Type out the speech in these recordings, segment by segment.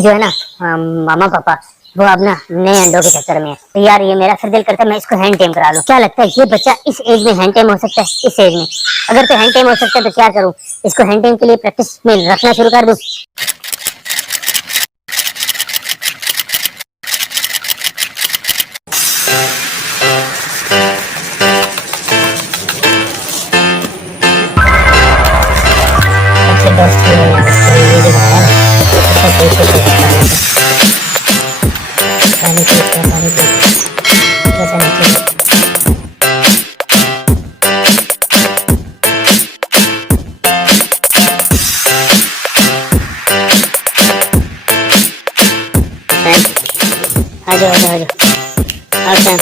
जो है ना मामा पापा वो अब ना नए अंडों के चक्कर में है। तो यार ये मेरा फिर दिल करता है मैं इसको हैंड टेम करा लूं। क्या लगता है ये बच्चा इस एज में हैंड टेम हो सकता है? इस एज में अगर तो हैंड टेम हो सकता है तो क्या करूं, इसको हैंड टेम के लिए प्रैक्टिस में रखना शुरू कर दूं। आजो आजो आजो और सैम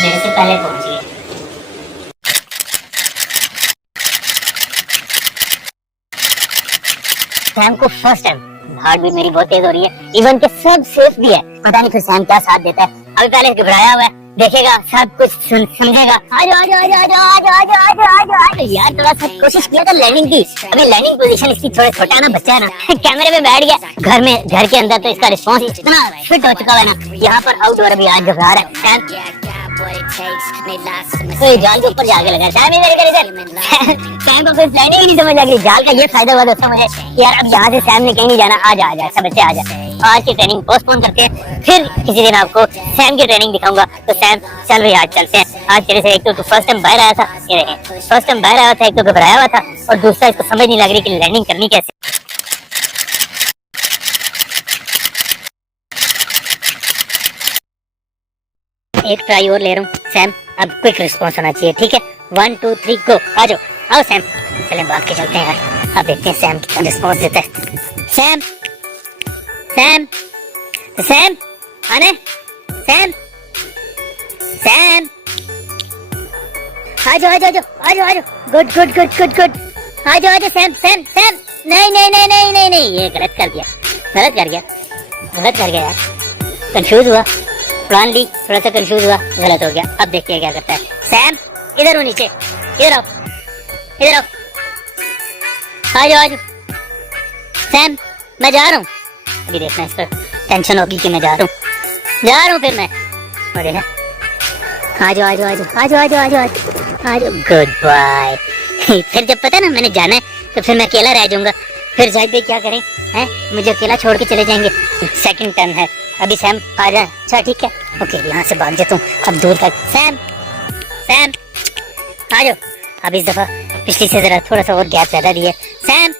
मेरे से पहले पहुंच गए। सैम को फर्स्ट टाइम हार्ट बीट मेरी बहुत तेज हो रही है, इवन के सब सेफ भी है। पता नहीं फिर सैम क्या साथ देता है। अभी पहले घबराया हुआ है, देखेगा सब कुछ समझेगा। आजो आजो आजो आजो आजो आजो आजो आजो आजो यार थोड़ा सा कोशिश किया था लैंडिंग की। अभी लैंडिंग पोजीशन इसकी थोड़ा छोटा ना बच्चा है ना कैमरे पे बैठ गया। घर के अंदर तो इसका रिस्पॉन्स इतना फिट हो चुका है ना, यहाँ पर आउटडोर अभी आज घबरा रहा है। तो जाल के ऊपर जाके लगा सैम इधर सैम को फिर प्लानिंग ही नहीं समझ आ गई। जाल का ये फायदा हुआ दोस्तों मुझे यार, अब यहाँ से सैम ने कहीं नहीं जाना। आजा सब बच्चे आजा। आज की ट्रेनिंग पोस्टपोन करते हैं, फिर किसी दिन आपको सैम की ट्रेनिंग दिखाऊंगा। तो सैम चल भाई आज चलते हैं। आज तेरे से एक तो फर्स्ट टाइम बाहर आया था, ये रहे फर्स्ट टाइम बाहर आया था, एक तो घबराया हुआ था और दूसरा इसको समझ नहीं लग रही कि लैंडिंग करनी कैसे। एक ट्राई और ले रहा हूँ सैम, अब क्विक रिस्पॉन्स होना चाहिए, ठीक है। 1 2 3 गो। आ जाओ आओ सैम, चले भाग के चलते हैं यार। अब देखते हैं सैम कितना रिस्पॉन्स देता है। सैम सैम सैम आने सैम सैम आ जाओ आ जाओ आ जाओ आ जाओ। Good good good good good. आ जाओ आ जाओ सैम सैम सैम। नहीं नहीं नहीं नहीं नहीं नहीं, ये गलत कर गया यार, कंफ्यूज हुआ। प्लान ली, थोड़ा सा कंफ्यूज हुआ, गलत हो गया। अब देखते हैं क्या करता है। सैम इधर हो, नीचे इधर आओ इधर आओ। आ जाओ सैम, मैं जा रहा हूँ। अभी देखना इस पर टेंशन होगी कि मैं जा रहा हूँ फिर मैं। और आ जाओ आ जाओ आ जाओ आ जाओ आ जाओ आ जाओ आ जाओ। Good bye. फिर जब पता ना मैंने जाना है तो फिर मैं अकेला रह जाऊंगा, फिर जाहिद भाई क्या करें? हैं, मुझे अकेला छोड़ के चले जाएंगे? सेकंड टर्न है, अभी सैम आ जाए। अच्छा ठीक है, ओके यहाँ से भाग जाता हूँ अब दूर तक। सैम, सैम आ जाओ। अब इस दफा पिछली से जरा थोड़ा सा और गैप ज्यादा दिया। सैम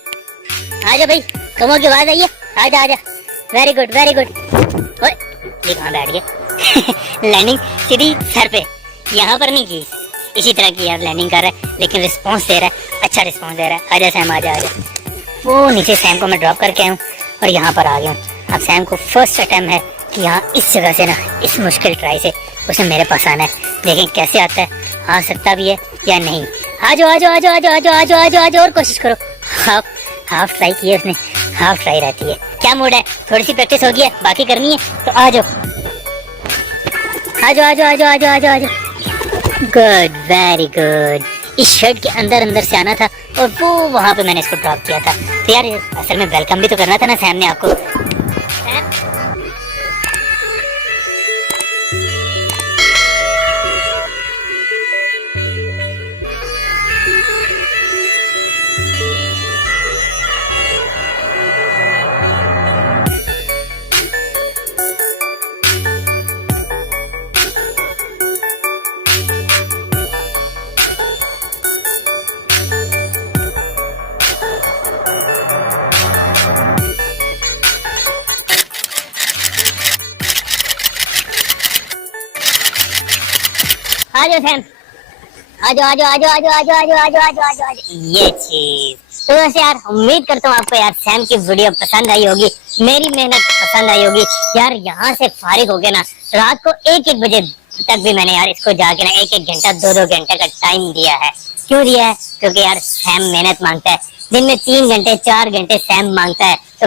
आ जाओ भाई, कमो की आवाज आई है, आजा आजा। Very good very good. ओए ये कहाँ बैठ गया? लैंडिंग सीधी सर पे, यहाँ पर नहीं की। इसी तरह की यार लैंडिंग कर रहा है, लेकिन रिस्पॉन्स दे रहा है, अच्छा रिस्पॉन्स दे रहा है। आजा सैम आजा आजा। वो नीचे सैम को मैं ड्रॉप करके आया हूँ और यहाँ पर आ गया हूँ। अब सैम को फर्स्ट अटेम्प्ट है कि यहाँ इस जगह से ना, इस मुश्किल ट्राई से उसे मेरे पास आना है। लेकिन कैसे आता है, आ सकता भी है या नहीं। आजो आजो आजो आजो आजो आजो आजो आजो, और कोशिश करो। हाफ ट्राई की है उसने, हाफ ट्राई रहती है। क्या मूड है? थोड़ी सी प्रैक्टिस होगी है, बाकी करनी है तो आजो आजो आजो आजो आजो आजो आजो। Good very good. इस शर्ट के अंदर अंदर से आना था और वो वहां पे मैंने इसको ड्रॉप किया था। तो यार असल में वेलकम भी तो करना था ना सैम ने आपको। आजो सैम, आजो आजो आजो आजो आजो आजो आजो आजो आजो आजो। ये चीज तो वैसे यार उम्मीद करता हूँ आपको यार सैम की वीडियो पसंद आई होगी, मेरी मेहनत पसंद आई होगी। यार यहाँ से फारिग हो गए ना, रात को 1-1 बजे तक भी मैंने यार इसको जाके ना 1-1 घंटा 2-2 घंटे का टाइम दिया है। क्यों दिया है? क्योंकि यार सैम मेहनत मांगता है। दिन में 3 घंटे 4 घंटे सैम मांगता है, तो मैं